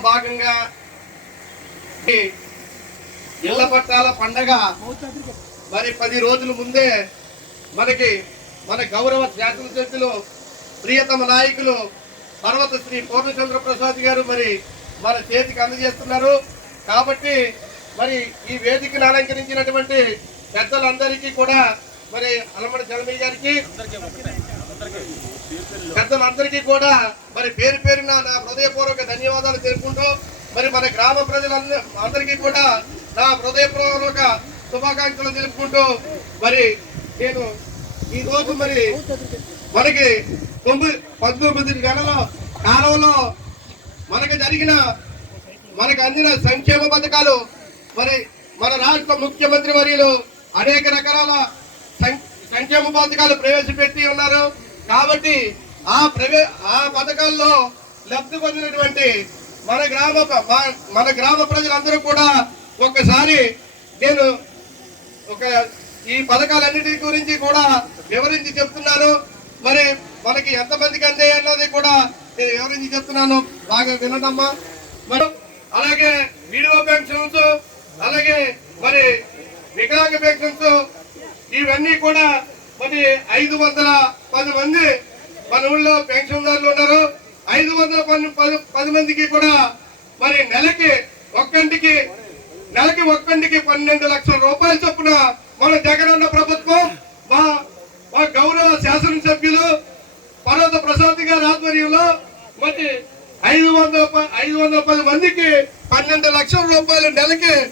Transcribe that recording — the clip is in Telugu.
భాగంగా ఇళ్ల పట్టాల పండగ మరి 10 రోజుల ముందే మన గౌరవ శాసనసభ్యులు ప్రియతమ నాయకులు పర్వత శ్రీ పూర్ణచంద్ర ప్రసాద్ గారు మన చేతికి అందజేస్తున్నారు. కాబట్టి ఈ వేదికను అలంకరించినటువంటి పెద్దలందరికీ కూడా అలమడి చలమయ్య గారికి పెద్దలందరికీ కూడా పేరు పేరున నా హృదయపూర్వక ధన్యవాదాలు తెలుపుకుంటూ మన గ్రామ ప్రజలందరికీ కూడా నా హృదయపూర్వక శుభాకాంక్షలు తెలుపుకుంటూ నేను ఈ రోజు మనకి 19 నెలల కాలంలో మనకు అందిన సంక్షేమ పథకాలు మన రాష్ట్ర ముఖ్యమంత్రి వర్యులు అనేక రకాల సంక్షేమ పథకాలు ప్రవేశపెట్టి ఉన్నారు. కాబట్టి ఆ పథకాల్లో లబ్ధి పొందినటువంటి మన గ్రామ ప్రజలందరూ కూడా ఒక్కసారి నేను ఈ పథకాలన్నిటి గురించి కూడా వివరించి చెప్తున్నాను. మనకి ఎంతమందికి అందాయి అన్నది కూడా నేను వివరించి చెప్తున్నాను, బాగా వినడమ్మా. అలాగే వీడియో పెన్షన్స్, అలాగే వికలాంగ పెన్షన్స్, ఇవన్నీ కూడా 510 మంది మన ఊళ్ళో పెన్షన్దారులు ఉన్నారు. 510 మందికి కూడా నెలకి ఒక్కంటికి 12 లక్షల రూపాయల చొప్పున మన జగనన్న ప్రభుత్వం మా గౌరవ శాసనసభ్యులు పర్వత ప్రసాద్ గారి ఆధ్వర్యంలో 510 మందికి 12 లక్షల రూపాయలు నెలకి